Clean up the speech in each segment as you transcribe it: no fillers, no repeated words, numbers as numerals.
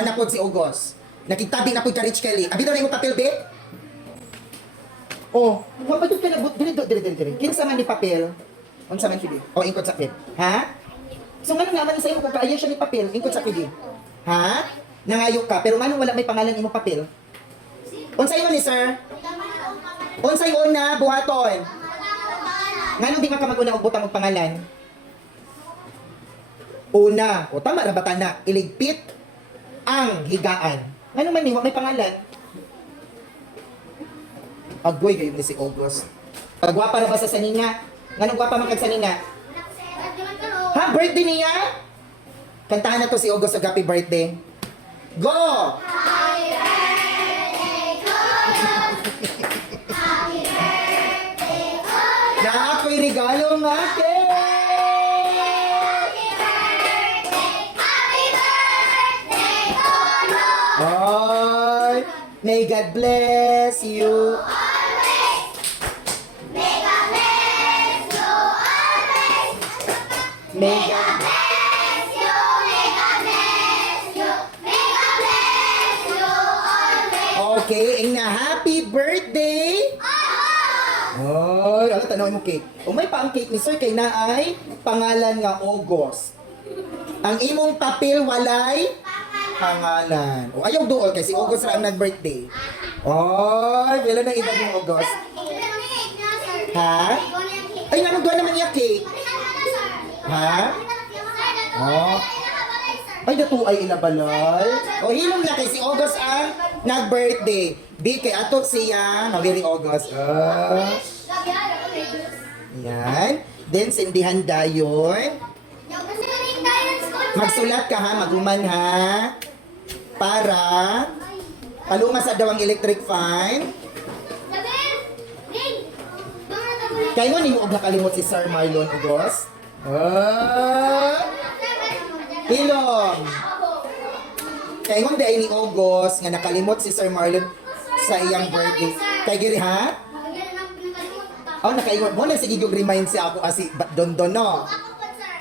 kuan na po si August. Nakitabi na po ka Rich Kelly. Abi daw na yung papel, be? Oh, wa ba ka na dire. Kinsa man ni papel? Unsa man kidi? O ingkod sa kid. Ha? So ngano naman sa imo kaayo siya ni papel, ingkod sa kidi. Ha? Nangayo ka pero manong wala may pangalan imo papel? Unsay man ni sir? Unsay una buhaton? Nganong di man ka mag-una og butang og pangalan? Una, o tama ra ba tana? Iligpit ang higaan. Ngano man ni wa may pangalan? Agboy kayo ni si August. Pagwapa na ba sa saninga? Nganong gwapa man kag saninga? Ha, birthday niya? Kantahan na to si August sa happy birthday. Go! Happy birthday to you. Happy birthday to you. Na ako'y regalong akin! Happy birthday. Happy birthday to you. Ay, may God bless you. Always. May God bless you always. May May God bless you. May God bless you. May God bless you always. Okay, ing na happy birthday! Ay, ala tanawin mo cake. O may pa ang cake ni Sir kay naay pangalan nga August. Ang imong papel walay pangalan. O ayaw duol kay si August ra ang nag-birthday. Ay, kailan na edad ng August? Ha? Ay, naman doon naman yung cake. Ha? Oh. Ay, datu ay ilabalay. O hilom na kay si August ang nag-birthday. Di kay ato siya, Mary August. Yan. Then, sindihan dayon. Magsulat ka ha, maguman ha. Para palunga sa daw ang electric fan. Kaya mo ni mo og nakalimot si Sir Marlon August. Hilom. Kaya mo dahil ni August nga nakalimot si Sir Marlon sa iyang birthday. Kaya giri ha? Oh, nakaingon mo na sige yung remind siya ako asi Don no.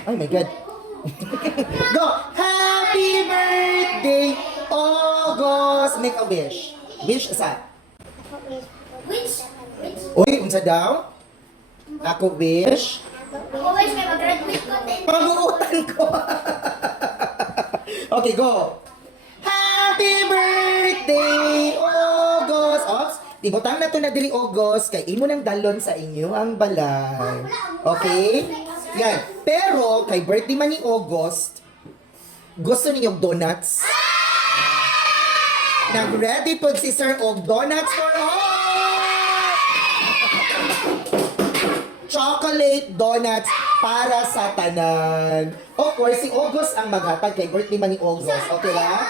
Oh my God. Go! Happy birthday, August! Make a wish. Wish sa? Which? Uy, unsa daw? Ako wish. Always may mag-graduate ko din. Panguutan ko. Okay, go. Happy birthday, August! Ops, ibutang na to na dili August kay imo nang dalon sa inyo ang balay. Okay? Yan. Pero, kay birthday man ni August, gusto niyo donuts? Nag-ready po si Sir og donuts for all! Chocolate donuts para sa tanan. Of course, si August ang maghatag kay birthday man ni August. Okay ba?